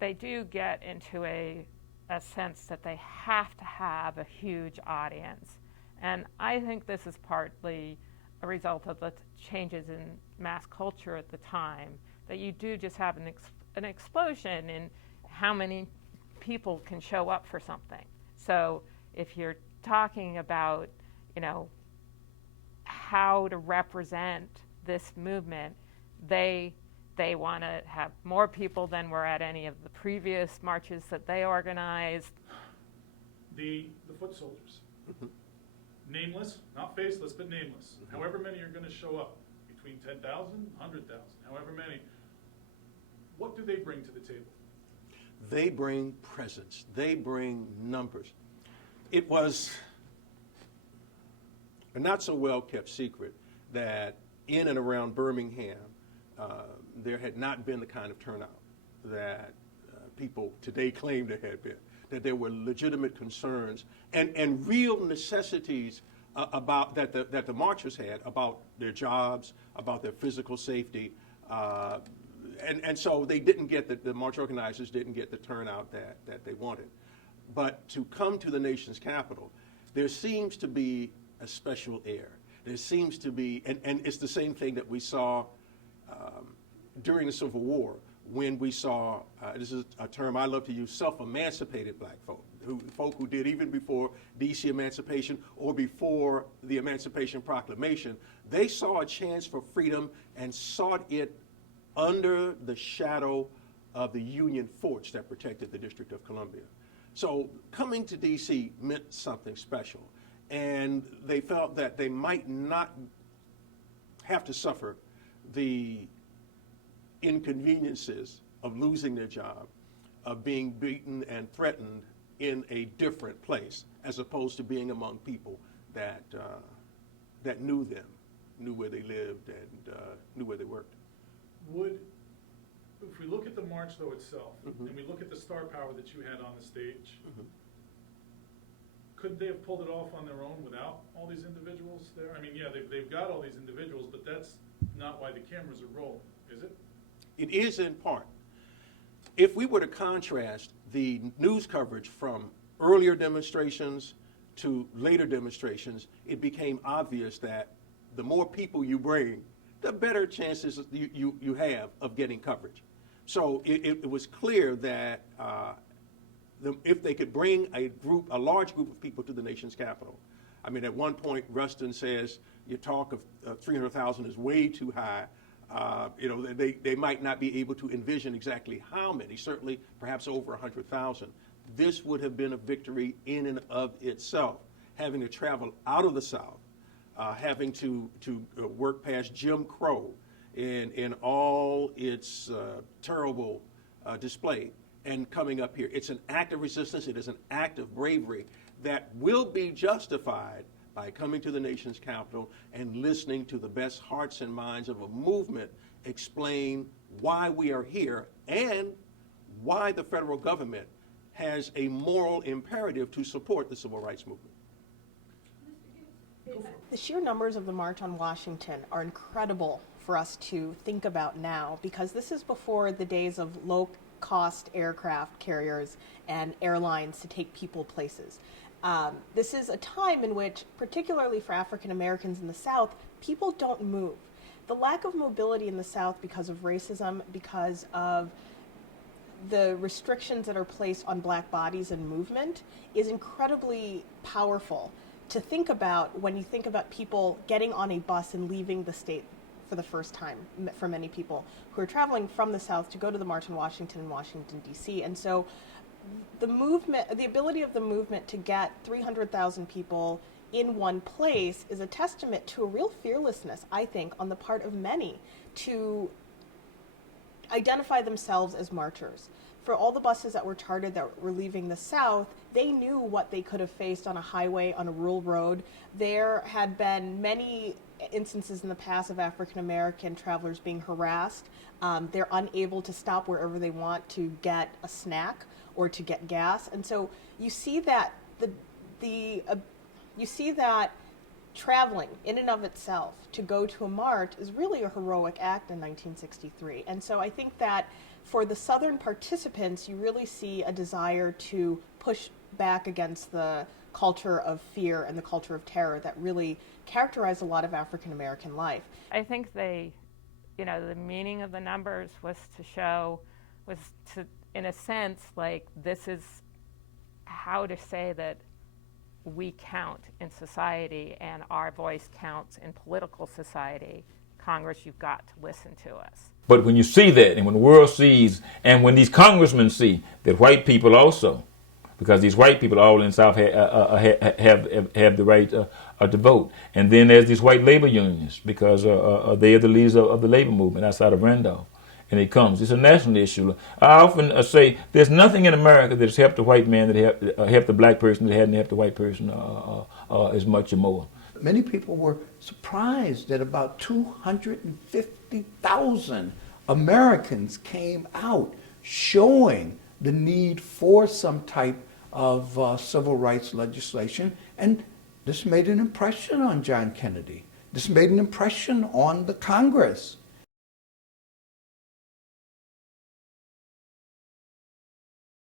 they do get into a sense that they have to have a huge audience. And I think this is partly a result of the changes in mass culture at the time, that you do just have an explosion in how many people can show up for something. So if you're talking about, you know, how to represent this movement, they want to have more people than were at any of the previous marches that they organized. The foot soldiers, nameless, not faceless, but nameless. However many are going to show up, between 10,000, 100,000, however many. What do they bring to the table? They bring presence. They bring numbers. It was a not so well kept secret that in and around Birmingham, there had not been the kind of turnout that people today claim there had been, that there were legitimate concerns and real necessities about that the marchers had about their jobs, about their physical safety, and so they didn't get the march organizers didn't get the turnout that they wanted. But to come to the nation's capital, there seems to be a special air. There seems to be, and it's the same thing that we saw during the Civil War, when we saw, this is a term I love to use, self-emancipated black folk, folk who did even before D.C. emancipation or before the Emancipation Proclamation. They saw a chance for freedom and sought it under the shadow of the Union forts that protected the District of Columbia. So coming to D.C. meant something special, and they felt that they might not have to suffer the inconveniences of losing their job, of being beaten and threatened in a different place, as opposed to being among people that that knew them, knew where they lived, and knew where they worked. If we look at the march though itself, and we look at the star power that you had on the stage, could they have pulled it off on their own without all these individuals there? I mean, yeah, they've got all these individuals, but that's not why the cameras are rolling, is it? It is in part. If we were to contrast the news coverage from earlier demonstrations to later demonstrations, it became obvious that the more people you bring, the better chances you have of getting coverage. So it was clear that if they could bring a large group of people to the nation's capital. I mean, at one point, Rustin says your talk of 300,000 is way too high. They might not be able to envision exactly how many, certainly perhaps over 100,000. This would have been a victory in and of itself, having to travel out of the South, having to work past Jim Crow in all its terrible display, and coming up here. It's an act of resistance. It is an act of bravery that will be justified by coming to the nation's capital and listening to the best hearts and minds of a movement explain why we are here and why the federal government has a moral imperative to support the civil rights movement. The sheer numbers of the March on Washington are incredible for us to think about now, because this is before the days of low-cost aircraft carriers and airlines to take people places. This is a time in which, particularly for African Americans in the South, people don't move. The lack of mobility in the South because of racism, because of the restrictions that are placed on black bodies and movement, is incredibly powerful to think about when you think about people getting on a bus and leaving the state for the first time, for many people who are traveling from the South to go to the March in Washington and Washington, D.C. And so the movement, the ability of the movement to get 300,000 people in one place is a testament to a real fearlessness, I think, on the part of many to identify themselves as marchers. For all the buses that were chartered that were leaving the South, they knew what they could have faced on a highway, on a rural road. There had been many instances in the past of African American travelers being harassed. They're unable to stop wherever they want to get a snack or to get gas, and so you see that traveling in and of itself to go to a march is really a heroic act in 1963. And so I think that for the Southern participants, you really see a desire to push back against the culture of fear and the culture of terror that really characterized a lot of African American life. I think they, the meaning of the numbers was to, in a sense, like, this is how to say that we count in society and our voice counts in political society. Congress, you've got to listen to us. But when you see that, and when the world sees, and when these congressmen see that white people also, because these white people all in the South have the right to vote, and then there's these white labor unions, because they are the leaders of the labor movement outside of Randolph. And it's a national issue. I often say there's nothing in America that's helped the white man that helped the black person that hadn't helped the white person as much or more. Many people were surprised that about 250,000 Americans came out showing the need for some type of civil rights legislation, and this made an impression on John Kennedy. This made an impression on the Congress.